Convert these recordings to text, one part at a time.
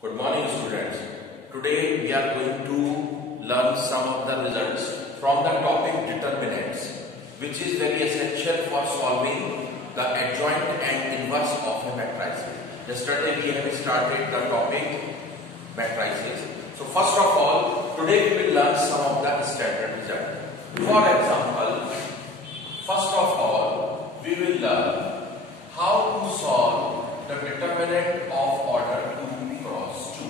Good morning, students. Today we are going to learn some of the results from the topic determinants, which is very essential for solving the adjoint and inverse of a matrices. Yesterday we have started the topic matrices. So first of all, today we will learn some of the standard results. For example, first of all, we will learn how to solve the determinant of order 2 cross 2.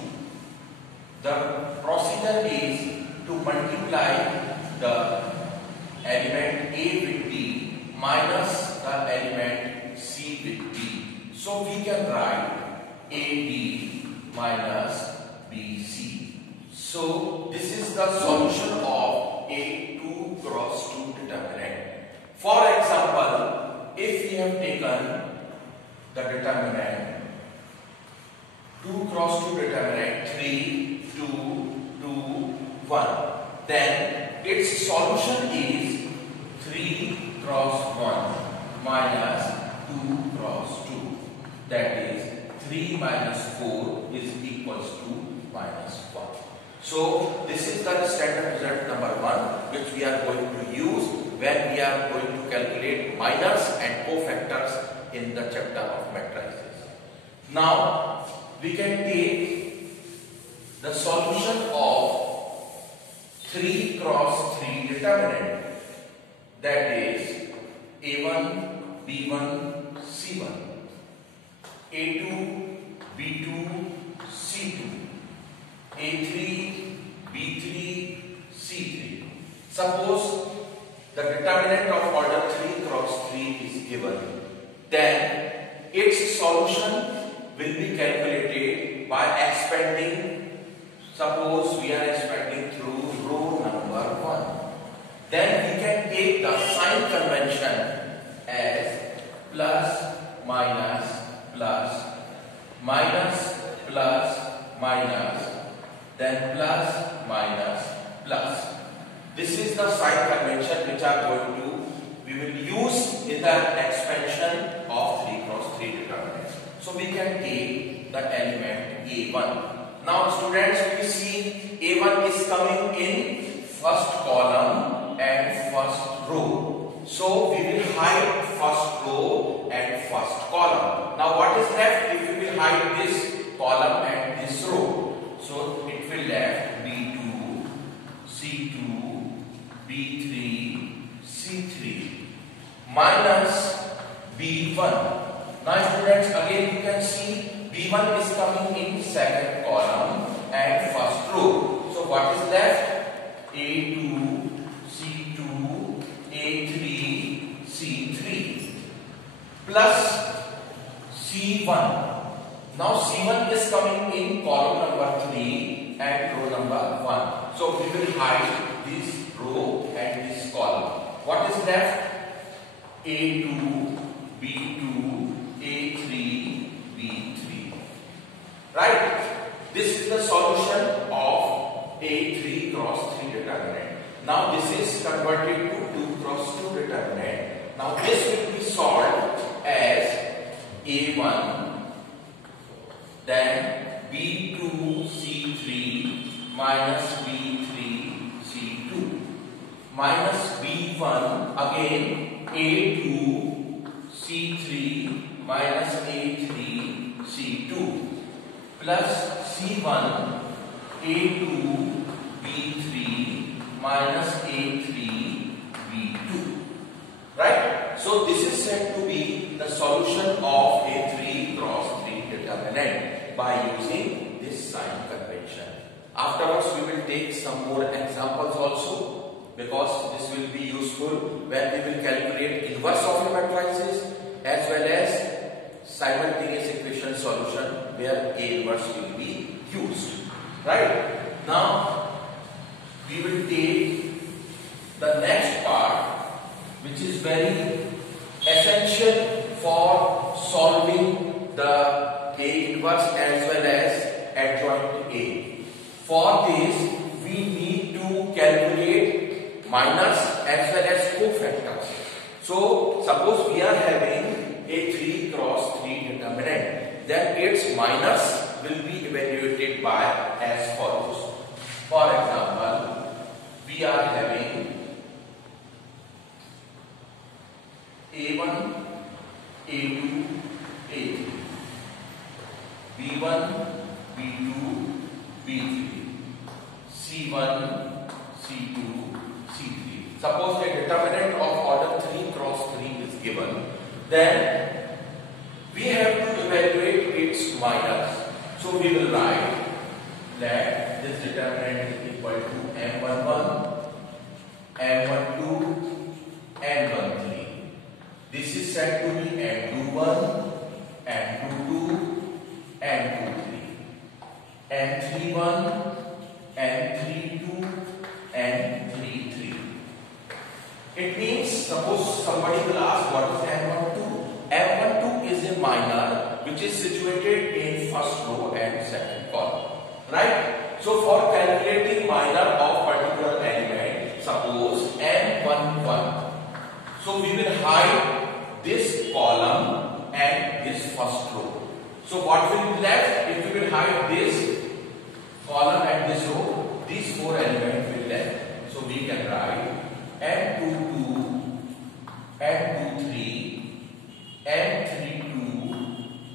The procedure is to multiply the element A with B minus the element C with B. So we can write AB minus BC. So this is the solution of a 2 cross 2 determinant. For example, if we have taken the determinant 2 cross 2 determinant 3, 2, 2, 1, then its solution is 3 cross 1 minus 2 cross 2. That is 3 minus 4 is equals to minus 1. So this is the standard result number 1, which we are going to use when we are going to calculate minors and cofactors in the chapter of matrices. Now we can take the solution of 3 cross 3 determinant, that is A1, B1, C1, A2, B2, C2, A3, B3, C3. Suppose the determinant of order 3 cross 3 is given, then its solution will be calculated by expanding. Suppose we are expanding through row number 1. Then we can take the sign convention as plus, minus, plus, minus, plus, minus, then plus, minus, plus. This is the sign convention which we will use in the expansion of 3 cross 3 determinant. So we can take the element A1. Now students, we see A1 is coming in first column and first row. So we will hide first row and first column. Now what is left if we will hide this column and this row? So it will left B2, C2, B3, C3 minus B1. Now students, again you can see B1 is coming in second column and first row. So what is left? A2, C2, A3, C3 plus C1. Now C1 is coming in column number 3 and row number 1. So we will hide this row and this column. What is left? A2, B2, A3, B3. Right? This is the solution of a 3 cross 3 determinant. Now this is converted to 2 cross 2 determinant. Now this will be solved as A1, then B2, C3 minus B3, C2 minus B1, again A2, C3 minus A3, C2 plus C1, A2, B3 minus A3, B2. Right? So this is said to be the solution of a 3 cross 3 determinant by using this sign convention. Afterwards we will take some more examples also, because this will be useful when we will calculate inverse of matrices as well as simultaneous equation solution where A inverse will be used. Right? Now we will take the next part, which is very essential for solving the A inverse as well as adjoint A. For this we need to calculate minors as well as cofactors. So suppose we are having a 3 cross 3 determinant, then its minus will be evaluated by as follows. For example, we are having A1, A2, A3, B1, B2, B3, C1, C2, C3. Suppose a determinant of order 3 cross 3 is given, then we have to evaluate its minors. So we will write that this determinant is equal to M11, M12, M13. This is said to be M21, M22, M23, M31, M32, M33. It means, suppose somebody will ask what is M12? M12 is a minor which is situated in first row and second column. Right? So for calculating minor of particular element, suppose M11. So we will hide this column and this first row. So what will be left? If we will hide this column and this row, these four elements will left. So we can write M22, M23, M32,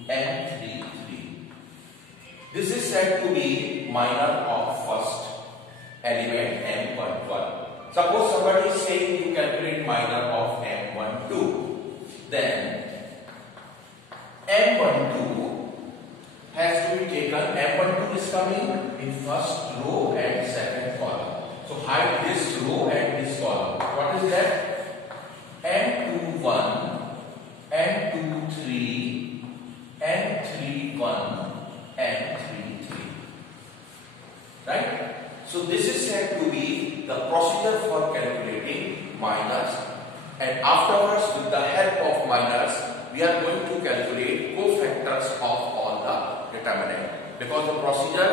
M33. This is said to be minor of first element M11. Suppose somebody is saying you calculate minor of M12. Then M12 has to be taken. M12 is coming in first row and second column. So hide this row and this column. What is that? M21, M23, M31, M33. Right? So this is said to be the procedure for calculating minors. And afterwards, with the help of minors, we are going to calculate cofactors of all the determinant. Because the procedure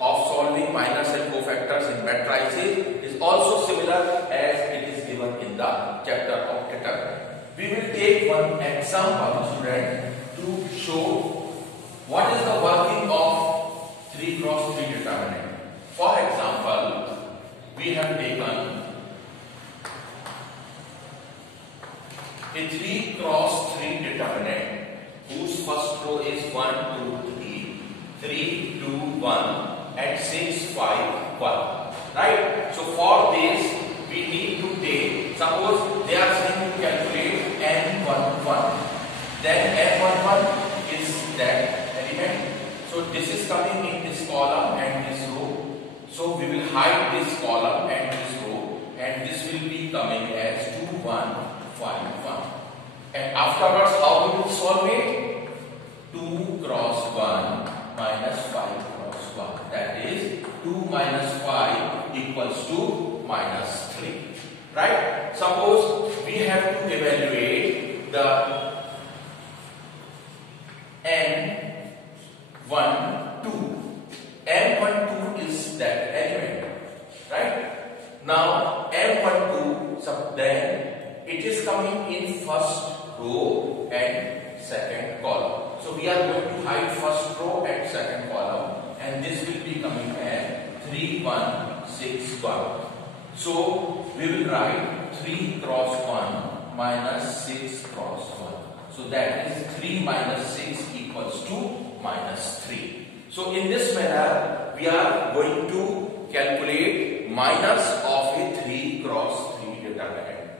of solving minors and cofactors in matrices is also similar as it is given in the chapter of determinant. We will take one example, student, to show what is the working of 3 cross 3 determinant. For example, we have taken a 3 cross 3 determinant whose first row is 1, 2, 3, 3, 2, 1 and 6, 5, 1. Right? So for this we need to take, suppose they are saying to calculate M11. Then M11 is that element. So this is coming in this column and this row. So we will hide this column and this row, and this will be coming as 2, 1, 5, 1. And afterwards, how we will solve it? 2 cross 1 minus 5 cross 1. That is 2 minus 5 equals to minus 3. Right? Suppose we have to evaluate the M12. M12 is that element. Right? Now M12, then it is coming in first row and second column. So we are going to hide first row and second column, and this will be coming as 3, 1, 6, 1. So we will write 3 cross 1 minus 6 cross 1. So that is 3 minus 6 equals to minus 3. So in this manner, we are going to calculate minors of a 3 cross 3 determinant.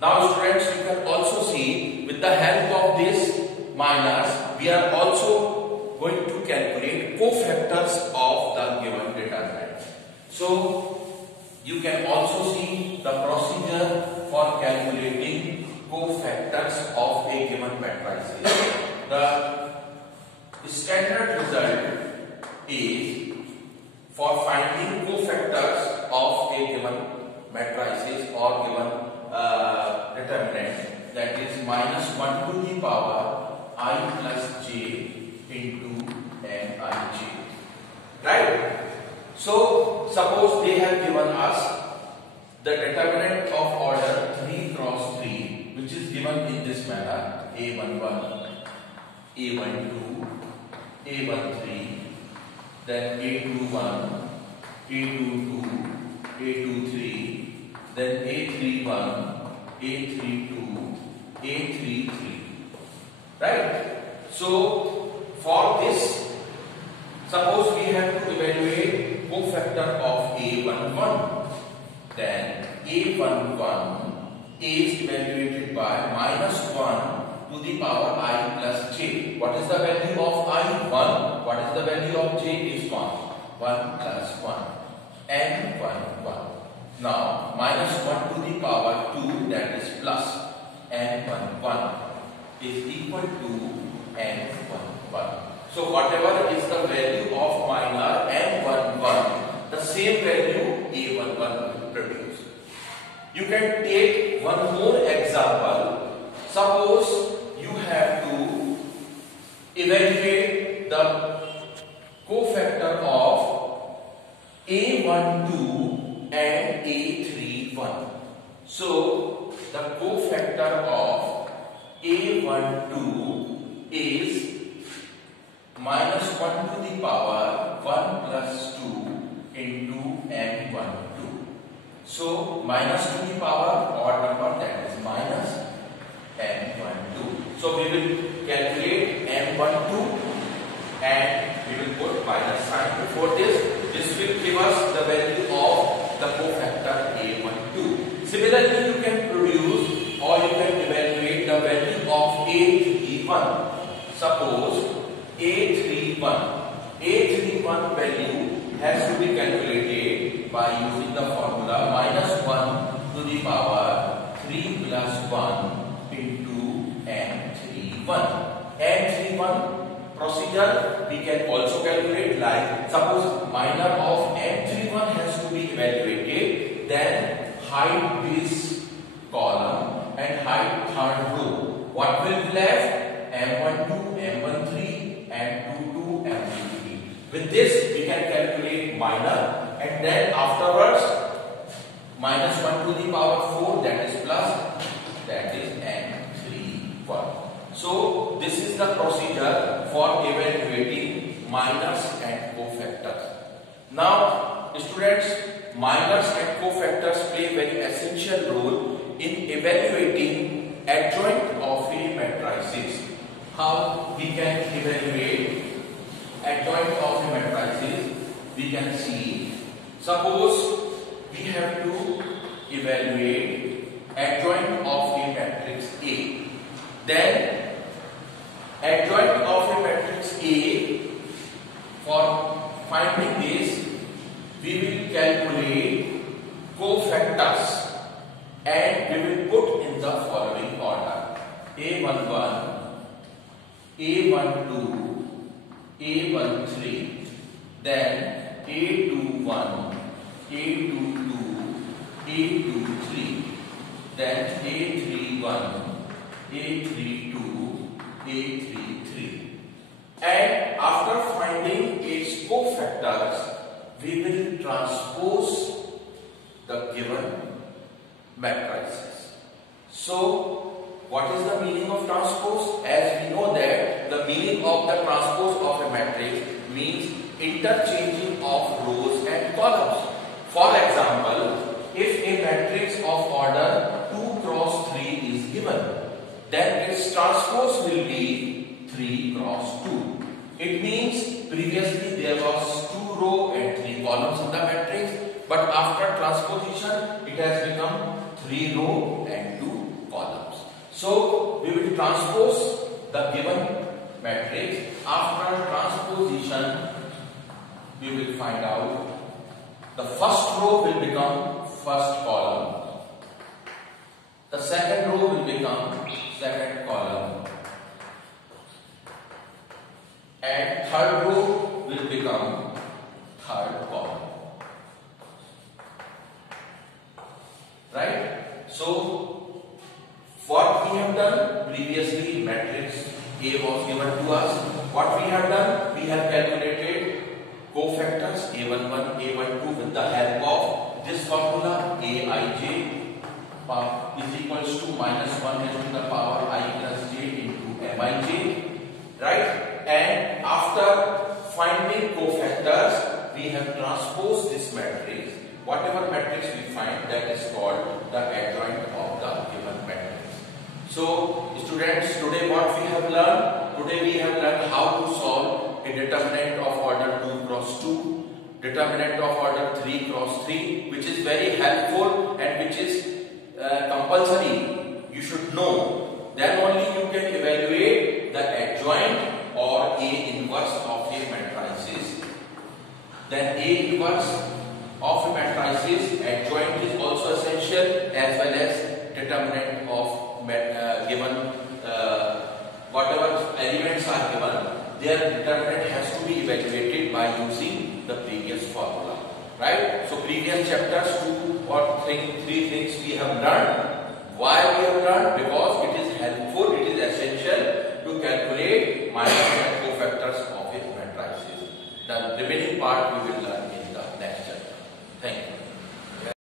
Now students, you can also see with the help of this minors, we are also going to calculate cofactors of the given determinant. So you can also see the procedure for calculating cofactors of a given matrices. The standard result is for finding cofactors of a given matrices or given determinant, that is minus 1 to the power I plus j into mij. Right? So suppose they have given us the determinant of order 3 cross 3, which is given in this manner: A11, A12, A13, then A21, A22, A23, then A31, A32, A33. Right? So for this, suppose we have to evaluate cofactor of A11, then A11 is evaluated by -1 to the power I plus j. What is the value of I? 1. What is the value of j? Is 1. 1 plus 1. N 1, 1. Now, -1 to the power 2, that is plus. N 1, 1 is equal to N 1, 1. So, whatever is the value of minor N11, the same value A11 will produce. You can take one more example. Suppose you have to evaluate the cofactor of A12 and A31. So, the cofactor of A12 is -1 to the power 1 plus 2 into N12. So, minus to the power odd number, that is minus N12. So, we will calculate N12 and we will put minus sign before this. This will give us the value of the cofactor A12. Similarly, you can produce or you can evaluate the value of A31. Suppose A31 value has to be calculated by using the formula -1 to the power 3 plus 1 into N31. N31 procedure we can also calculate, like suppose minor of N31 has to be evaluated, then hide this column and hide third row. What will be left? M12, M13 and 22, M23. With this we can calculate minor, and then afterwards -1 to the power 4, that is plus, that is N31. So this is the procedure for evaluating minors and cofactors. Now students, minors and cofactors play a very essential role in evaluating adjoint of a matrices. How we can evaluate adjoint of a matrices? We can see, suppose we have to evaluate adjoint of a matrix A. Then adjoint of a matrix A, for finding this we will calculate cofactors and we will put in the following order: A11, A12, A13, then A21, A22, A23, then A31, A32, A33. And after finding its cofactors, we will transpose the given matrices. So, what is the meaning of transpose? As we know that the meaning of the transpose of a matrix means interchanging of rows and columns. For example, if a matrix of order 2 cross 3 is given, then its transpose will be 3 cross 2. It means previously there was 2 row and 3 columns in the matrix, but after transposition it has become 3 row and 2 columns. So we will transpose the given matrix. After transposition, we will find out the first row will become first column, the second row will become second column, and third row will become third column. Right? So what we have done previously, matrix A was given to us. What we have done, we have calculated cofactors A11, A12 with the help of this formula: Aij is equals to -1 to the power I plus j into Mij. Right? And after finding cofactors cofactors, we have transposed this matrix. Whatever matrix we find, that is called the adjoint of the given matrix. So, students, today what we have learned? Today we have learned how to solve a determinant of order 2 cross 2, determinant of order 3 cross 3, which is very helpful and which is compulsory. You should know. Then only you can evaluate the adjoint or A inverse of a matrices. Then A inverse of a matrices, adjoint is also essential, as well as determinant of given whatever elements are given, their determinant has to be evaluated by using the previous formula, right? So previous chapters 2 or 3 things we have learned. Why we have learned? Because it is helpful, it is essential to calculate minor and cofactors of a matrices. The remaining part we will learn